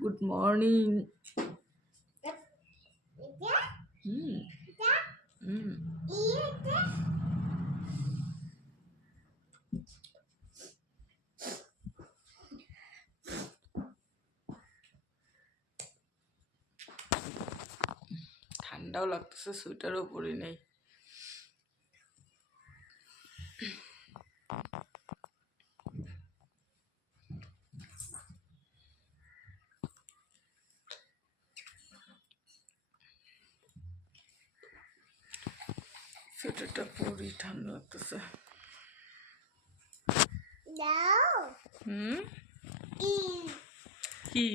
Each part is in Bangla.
গুড মর্নিং হুম হুম ঠান্ডাও লাগতেছে সোয়েটারও পরি নেই পরি ঠান্ডা লাগতেছে। হুম? কি?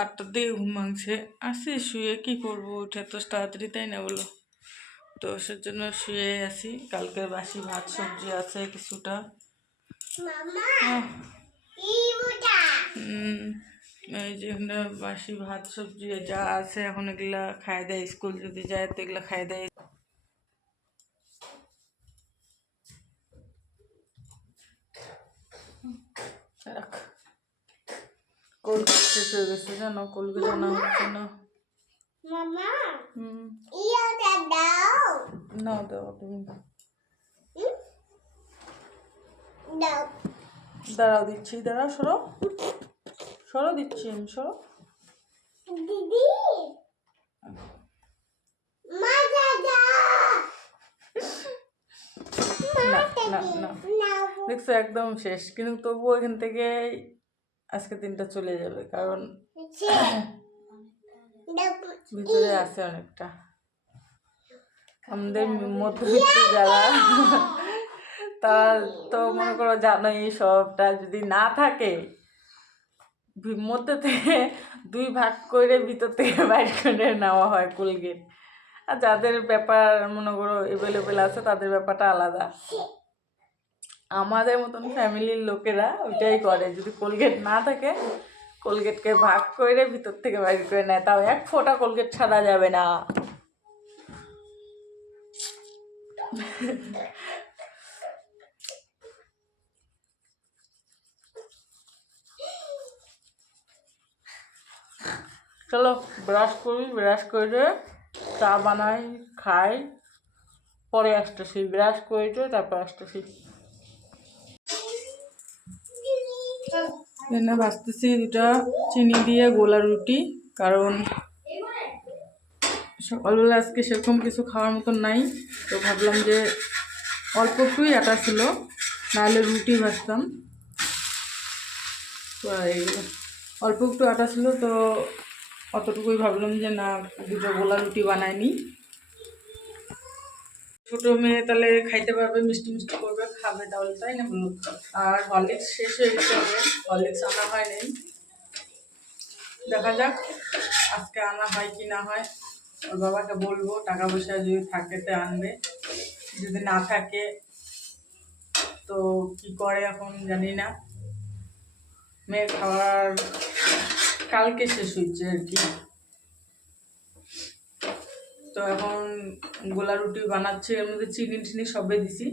আটটার দিকে ঘুম ভাঙছে আসি শুয়ে কি করব? উঠে তো তাড়াতাড়ি তাই না বলো? তো সেজন্য শুয়ে আসি কালকের বাসি ভাত সবজি আছে কিছুটা। এই যে বাসি ভাত সবজি যা আছে এখন এগুলা খাই দেয় স্কুল যদি যায় তো এগুলো খাই দেয়। রাখ। কলগেট শেষ হয়ে গেছে জানো? কলগেট আনা হচ্ছে না। হুম। না দাও তুমি দাঁড়াও দিচ্ছি দাঁড়াও সরো। সরো দিচ্ছি আমি সরো। দিদি না না না। দেখছ একদম শেষ। কিন্তু তবুও এখান থেকে আজকে দিনটা চলে যাবে কারণ ভিতরে আছে অনেকটা। আমাদের মধ্যবিত্ত যারা তারা তো মনে করো জানোই সবটা যদি না থাকে মধ্যে থেকে দুই ভাগ করে ভিতর থেকে বাইর করে নেওয়া হয় কোলগেট। আর যাদের ব্যাপার মনে করো এভেলেবেল আছে তাদের ব্যাপারটা আলাদা। আমাদের মতন ফ্যামিলির লোকেরা ওইটাই করে। যদি কোলগেট না থাকে কোলগেটকে ভাগ করে ভিতর থেকে বাইর করে নেয়। তাও এক ফোঁটা কোলগেট ছাড়া যাবে না। চলো ব্রাশ করি ব্রাশ করে চা বানাই, খাই। পরে আসতেছি। ব্রাশ করে তারপর আসতেছি। এখানে ভাজতেছি দুটা চিনি দিয়ে গোলা রুটি, কারণ সকালবেলা আজকে সেরকম কিছু খাওয়ার মতন নাই, তো ভাবলাম যে অল্প একটুই আটা ছিল, নাহলে রুটি ভাজতাম। তো অল্প একটু আটা ছিল, তো অতটুকুই ভাবলাম যে না, দুটো গোলা রুটি বানাইনি ছোট মেয়ে তাহলে খাইতে পারবে, মিষ্টি মিষ্টি করবে, খাবে তাহলে, তাই না? বলো আর হরলিক্স শেষ হয়ে গেছে ওদের, হরলিক্স আনা হয় নাই দেখা যাক আজকে আনা হয় কি না হয়। ওর বাবাকে বলব, টাকা পয়সা যদি থাকে তো আনবে। যদি না থাকে, তো কি করে এখন জানি না। মেয়ে খাওয়ার কালকে শেষ হয়েছে আর কি। তো এখন গোলা রুটি বানাচ্ছে, এর মধ্যে চিনি টিনি সবে দিছি।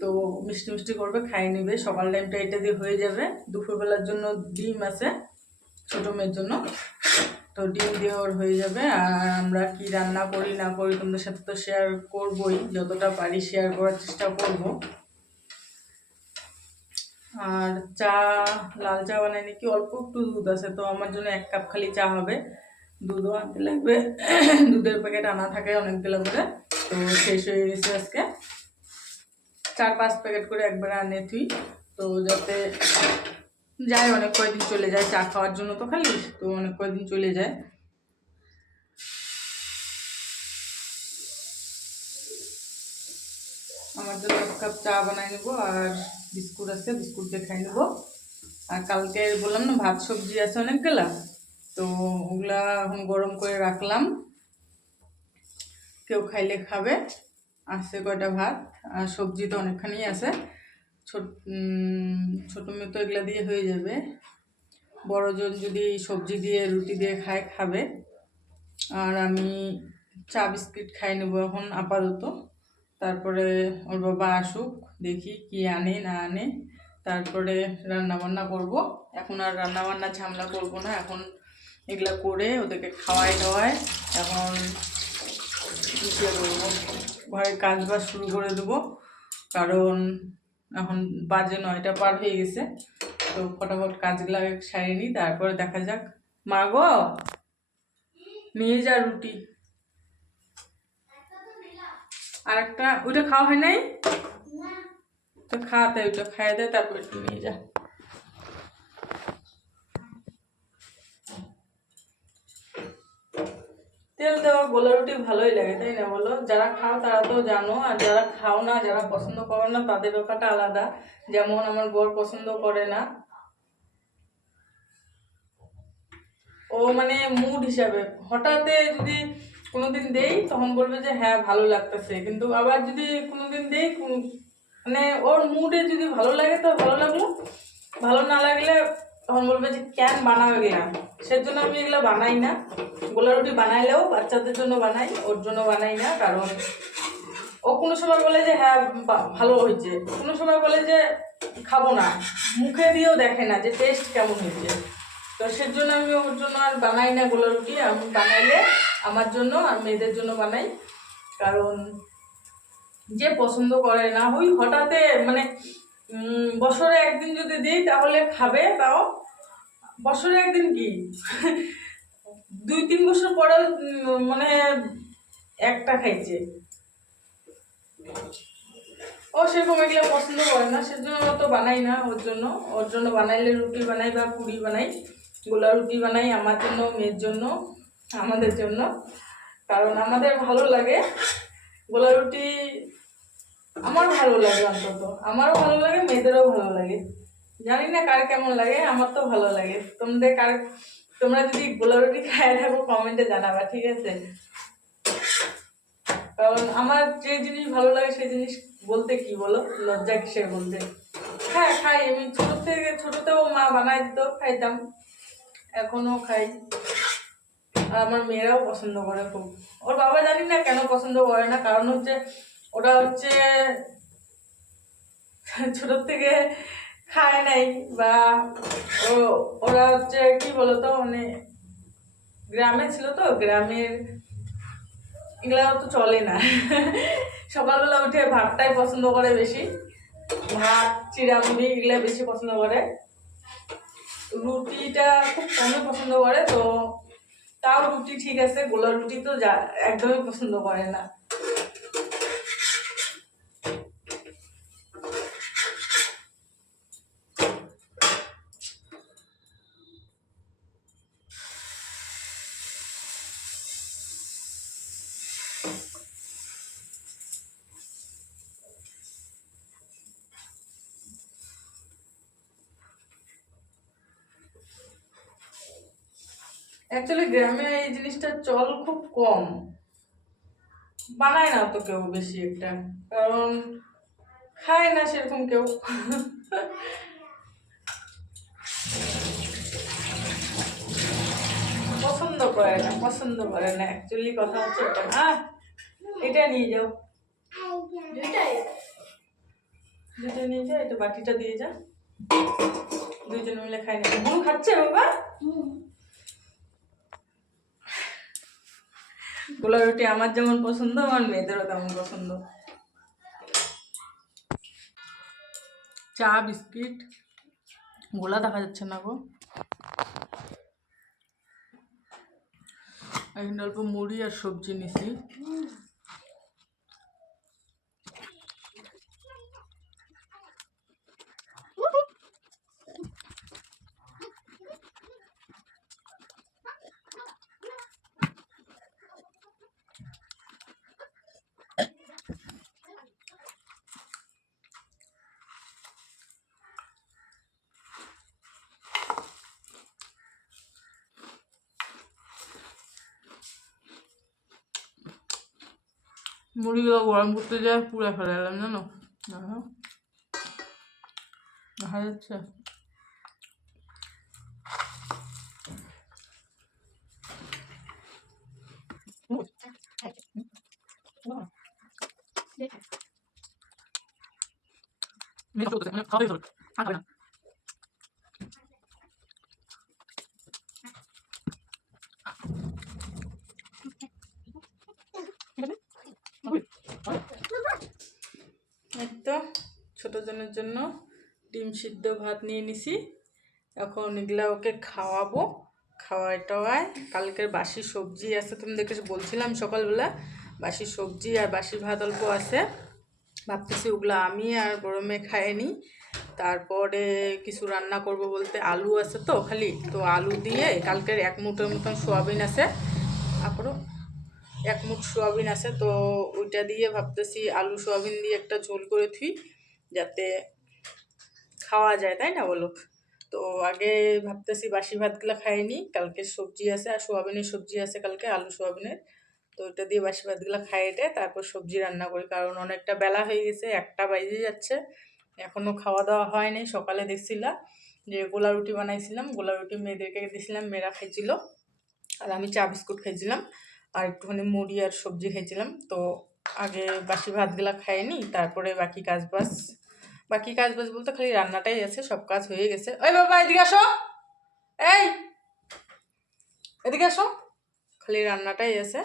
তো মিষ্টি মিষ্টি করবে, খাইয়ে নেবে। সকাল টাইমটা এটা দিয়ে হয়ে যাবে। দুপুরবেলার জন্য ডিম আছে, ছোটো মেয়ের জন্য। তো ডিম দিয়ে ওর হয়ে যাবে। আর আমরা কি রান্না করি, না করি, তোমাদের সাথে তো শেয়ার করবই। যতটা পারি শেয়ার করার চেষ্টা করব। আর চা, লাল চা বানাই নাকি? অল্প একটু দুধ আছে, তো আমার জন্য এক কাপ খালি চা হবে। দুধও আনতে লাগবে। দুধের প্যাকেট আনা থাকে অনেকগুলো করে। তো শেষ হয়ে গেছে আজকে। চার পাঁচ প্যাকেট করে একবারে আনে তুই। তো যাতে যায়, অনেক কয়দিন চলে যায় চা খাওয়ার জন্য তো খালি, তো অনেক কয়দিন চলে যায়। আমার জন্য এক কাপ চা বানাই নেব আর বিস্কুট আছে বিস্কুট দিয়ে খাই নেব। আর কালকে বললাম না, ভাত সবজি আছে অনেকগুলা। তো ওগুলা এখন গরম করে রাখলাম। কেউ খাইলে খাবে। আছে কয়টা ভাত আর সবজি তো অনেকখানি আছে। ছোট ছোটো মেয়ে তো এগুলা দিয়ে হয়ে যাবে। বড়জন যদি সবজি দিয়ে, রুটি দিয়ে খায়, খাবে। আর আমি চা বিস্কিট খাই নেব এখন আপাতত। তারপরে ওর বাবা আসুক, দেখি কি আনে, না আনে। তারপরে রান্না বান্না করব। এখন আর রান্না বান্না ঝামেলা করব না। এখন এগুলা করে ওদেরকে খাওয়াই দাওয়াই এখন ইয়ে করব ঘরের কাজ বাজ শুরু করে দেবো। কারণ এখন বাজে নয়টা পার হয়ে গেছে। তো ফটাফট কাজগুলো সারিয়ে নিই তারপরে দেখা যাক। মা গো নিয়ে যা রুটি। আর একটা ওইটা খাওয়া হয় নাই? তো খাওয়াতে ওইটা খাইয়ে দেয় তারপর একটু নিয়ে যা। তেল দেওয়া গোলা রুটি ভালোই লাগে, তাই না বলো? যারা খাও তারা তো জানো, আর যারা খাও না, যারা পছন্দ করে না, তাদের ব্যাপারটা আলাদা। যেমন আমার বর পছন্দ করে না। ও মানে মুড হিসাবে। হঠাৎ যদি কোনোদিন দেই, তখন বলবে যে হ্যাঁ ভালো লাগতেছে। কিন্তু আবার যদি কোনোদিন দেই মানে ওর মুডে যদি ভালো লাগে, তো ভালো লাগল। ভালো না লাগলে তখন বলবে যে, কেন বানাও এগুলা সেজন্য আমি এগুলো বানাই না। গোলা রুটি বানাইলেও বাচ্চাদের জন্য বানাই, ওর জন্য বানাই না, কারণ ও কোনো সময় বলে যে হ্যাঁ ভালো হয়েছে। কোনো সময় বলে যে, খাব না। মুখে দিয়েও দেখে না যে, টেস্ট কেমন হয়েছে? তো সের জন্য আমি ওর জন্য আর বানাই না গোলা রুটি। আমি বানাইলে আমার জন্য আর মেয়েদের জন্য বানাই। কারণ যে পছন্দ করে না, ওই হঠাৎ মানে বছরে একদিন যদি দিই, তাহলে খাবে, তাও বছরে একদিন কি? দুই তিন বছর পরে মানে একটা খাইছে। ও সেরকম এগুলো পছন্দ করে না, সেজন্য অত বানাই না ওর জন্য। ওর জন্য বানাইলে রুটি বানাই বা পুরি বানাই, গোলা রুটি বানাই আমার জন্য, মেয়ের জন্য, আমাদের জন্য। কারণ আমাদের ভালো লাগে গোলা রুটি, আমার ভালো লাগে অন্তত। আমারও ভালো লাগে, মেয়েদেরও ভালো লাগে। জানি না কার কেমন লাগে, আমার তো ভালো লাগে। তোমাদের কার তোমরা যদি গোলা রুটি খায় থাকো কমেন্টে জানাবা, ঠিক আছে? কারণ আমার যে জিনিস ভালো লাগে, সেই জিনিস বলতে কি বলো? লজ্জা কিসে বলতে? হ্যাঁ খাই। আমি ছোট থেকে, ছোটতেও মা বানাই দিত, খাইতাম। এখনও খাই। আর আমার মেয়েরাও পছন্দ করে খুব। ওর বাবা জানি না কেন পছন্দ করে না, কারণ হচ্ছে ওটা হচ্ছে ছোট থেকে খায় নাই বা ও, ওরা হচ্ছে কি বলতো মানে গ্রামে ছিল তো, গ্রামের এগুলা তো চলে না। সকালবেলা উঠে ভাতটাই পছন্দ করে বেশি। ভাত চিরামুড়ি এগুলা বেশি পছন্দ করে। রুটিটা খুব কমই পছন্দ করে, তো তাও রুটি ঠিক আছে গোলা রুটি তো যা, একদমই পছন্দ করে না। অ্যাকচুয়ালি গ্রামে এই জিনিসটার চল খুব কম। বানায় না তো কেউ বেশি একটা। কারণ খায় না সেরকম কেউ। পছন্দ করে না, পছন্দ করে না। অ্যাকচুয়ালি কথা হচ্ছে হ্যাঁ এটা নিয়ে যাও। দুইটা নিয়ে যা, এটা বাটিটা দিয়ে যা। দুইজন মিলে খাই না। গুরু খাচ্ছে বাবা? গোলা রুটি আমার যেমন পছন্দ, আমার মেয়েদেরও তেমন পছন্দ। চা, বিস্কিট, গোলা দেখা যাচ্ছে না গো। এখানে অল্প মুড়ি আর সবজি নিছি। মুড়িগুলো গরম করতে যায় পুড়ে ফেলালাম জানো? দেখা যাচ্ছে। এই তো ছোটো জনের জন্য ডিম সিদ্ধ ভাত নিয়ে নিছি। এখন এগুলা ওকে খাওয়াবো। খাওয়াই টাওয়াই কালকের বাসি সবজি আছে। তোমাদেরকে বলছিলাম সকালবেলা, বাসি সবজি আর বাসি ভাত অল্প আছে। ভাবতেছি ওগুলো আমি আর গরমে খাইনি তারপরে কিছু রান্না করব বলতে আলু আছে তো খালি, তো আলু দিয়ে কালকের এক মুঠোর মতন সোয়াবিন আছে। তারপরও এক মুঠ সোয়াবিন আছে, তো ওইটা দিয়ে ভাবতেছি আলু সোয়াবিন দিয়ে একটা ঝোল করে থুই, যাতে খাওয়া যায়, তাই না বলো? তো আগে ভাবতেছি বাসি ভাতগুলো খাইনি, কালকে সবজি আছে আর সোয়াবিনের সবজি আছে কালকে, আলু সোয়াবিনের। তো ওইটা দিয়ে বাসি ভাতগুলো খাইয়ে তারপর সবজি রান্না করি, কারণ অনেকটা বেলা হয়ে গেছে, একটা বাইজে যাচ্ছে। এখনও খাওয়া দাওয়া হয়নি সকালে দেখছিলাম যে গোলা রুটি বানাইছিলাম, গোলা রুটি মেয়েদেরকে দিয়েছিলাম মেয়েরা খাইছিল। আর আমি চা বিস্কুট খাইছিলাম, আর একটুখানি মুড়ি আর সবজি খেয়েছিলাম তো আগে বাসি ভাতগুলা খাইনি, তারপরে বাকি কাজ বাজ বাকি কাজ বাজ বলতে খালি রান্নাটাই আছে সব কাজ হয়ে গেছে। ওই বাবা এদিকে আসো। এই এদিকে আসো। খালি রান্নাটাই আছে।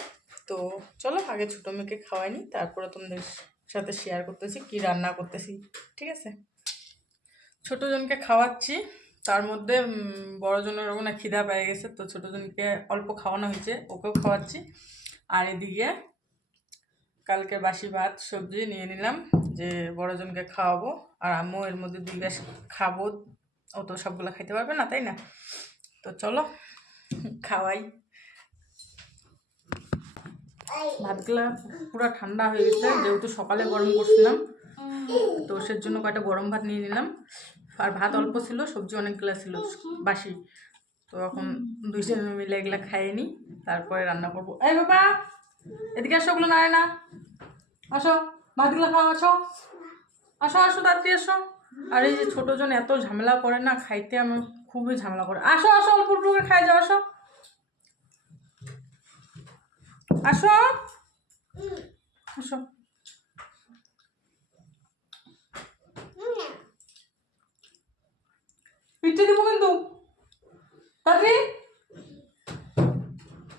তো চলো আগে ছোটো মেয়েকে খাওয়াইনি তারপরে তোমাদের সাথে শেয়ার করতেছি কি রান্না করতেছি ঠিক আছে? ছোটো জনকে খাওয়াচ্ছি তার মধ্যে উম, বড় জনের ওখানে খিদা পেয়ে গেছে তো ছোটো জনকে অল্প খাওয়ানো হয়েছে ওকেও খাওয়াচ্ছি। আর এদিকে কালকে বাসি ভাত, সবজি নিয়ে নিলাম, যে বড়জনকে খাওয়াবো, আর আমিও এর মধ্যে দুই গ্লাস খাব, ও তো সবগুলো খাইতে পারবে না, তাই না? তো চলো, খাওয়াই। ভাতগুলা পুরো ঠান্ডা হয়ে গেছে, যেহেতু সকালে গরম করছিলাম, তো সের জন্য কয়টা গরম ভাত নিয়ে নিলাম। আর ভাত অল্প ছিল, সবজি অনেকগুলো ছিল, বাসি। তো এখন দুইজনে মিলে এগুলা খাইয়ে নিই, তারপরে রান্না করব। এই বাবা! এদিকে আসো, ওগুলো নাড়ে না। আসো, ভাতগুলো খাও আসো। আসো আসো, তাড়াতাড়ি আসো। আর এই যে ছোটো জন এত ঝামেলা করে না, খাইতে আমার খুবই ঝামেলা করে। আসো আসো, অল্প অল্প করে খাই, যাও, আসো। আসো। আসো। পিঠে দিব কিন্তু। তাড়াতাড়ি।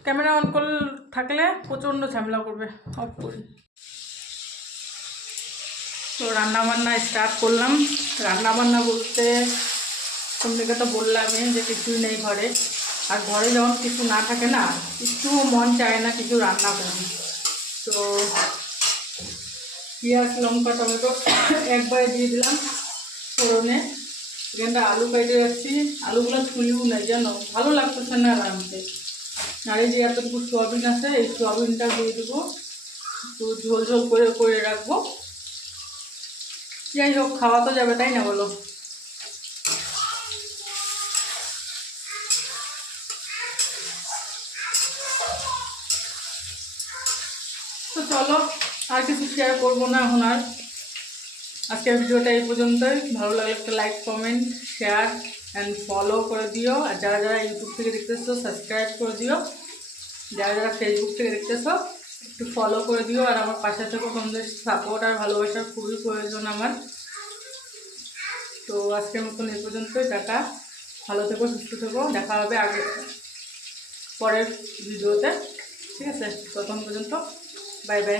ক্যামেরা অন করে, থাকলে প্রচণ্ড ঝামেলা করবে অফ করি তো রান্না বান্না স্টার্ট করলাম। রান্না বান্না বলতে তোমাদেরকে তো বললামই যে কিছুই নেই ঘরে। আর ঘরে যখন কিছু না থাকে না কিছু মন চায় না কিছু রান্না করি তো পেঁয়াজ, লঙ্কা, টমেটো একবারে দিয়ে দিলাম ফোড়নে। এখানটা আলু কেটে রাখছি। আলুগুলো ফুলিও নাই জানো, ভালো লাগতেছে না রাঁধতে আর এই যে এতটুকু সোয়াবিন আছে, এই সোয়াবিনটা দিয়ে দেবো। একটু ঝোল ঝোল করে করে রাখব। যাই হোক, খাওয়া তো যাবে, তাই না বলো? তো চলো, আর কিছু শেয়ার করব না এখন আর। আজকের ভিডিওটা এই পর্যন্তই। ভালো লাগলে একটা like comment share and follow করে দিও। আর যারা যারা ইউটিউব থেকে দেখতেছো সাবস্ক্রাইব করে দিও। যারা যারা ফেসবুক থেকে দেখতেছো, একটু ফলো করে দিও। আর আমার পাশে থেকেও তোমাদের সাপোর্ট আর ভালোবাসার খুবই প্রয়োজন আমার। তো আজকের মতন এই পর্যন্তই, টাটা। ভালো থেকো, সুস্থ থেকো। দেখা হবে আগে, পরের ভিডিওতে। ঠিক আছে? প্রথম পর্যন্ত বাই বাই